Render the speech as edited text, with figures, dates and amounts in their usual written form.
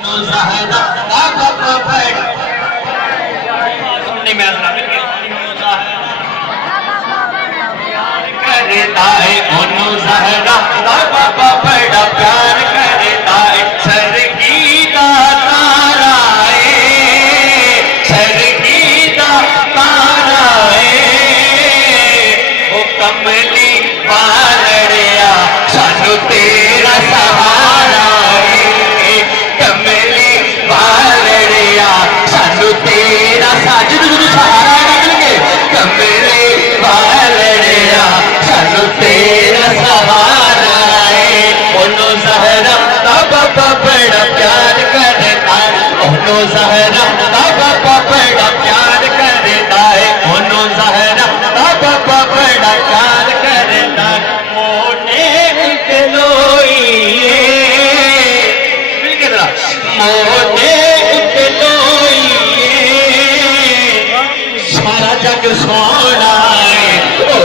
ज़हरा बाबा बड़ा नहीं मैं करता है ओनू ज़हरा बाबा बड़ा प्यार करता है सरगी दा तारा सरगी दा तारा ओ कमली पालड़िया सानू तेरा सहारा कमली पालड़िया सानू तेरा सहारा कमली पालड़िया सानू तेरा सहारा ओनू ज़हरा बाबा बड़ा प्यार करता है ओनू ज़हरा बाबा बड़ा प्यार करता है ओनू ज़हरा बाबा बड़ा प्यार करता है मोने उतलोई मोने उतलोई सारा जग सोना है ओ